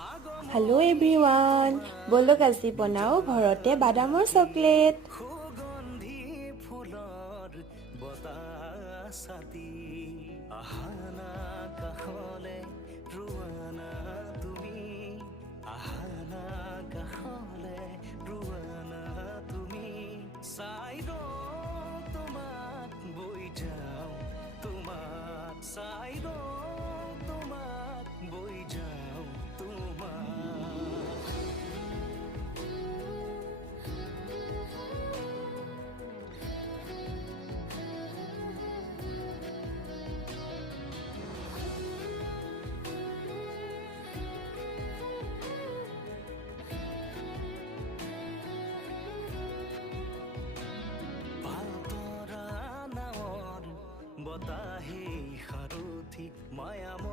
Hello' everyone, ব'লক আজি বনাওঁ ঘৰতে বাদামৰ চকলেট। সুগন্ধি ফুলৰ বতাহ ছাতি আহানা কাষলে ৰোৱানা তুমি আহানা কাষলে ৰোৱানা তুমি চাই ৰওঁ তোমাক বৈ যাওঁ তোমাক চাই ৰওঁ তোমাক বৈ যাওঁ তোমাক পালতৰা নাৱৰ বতাহে সাৰথি মায়াম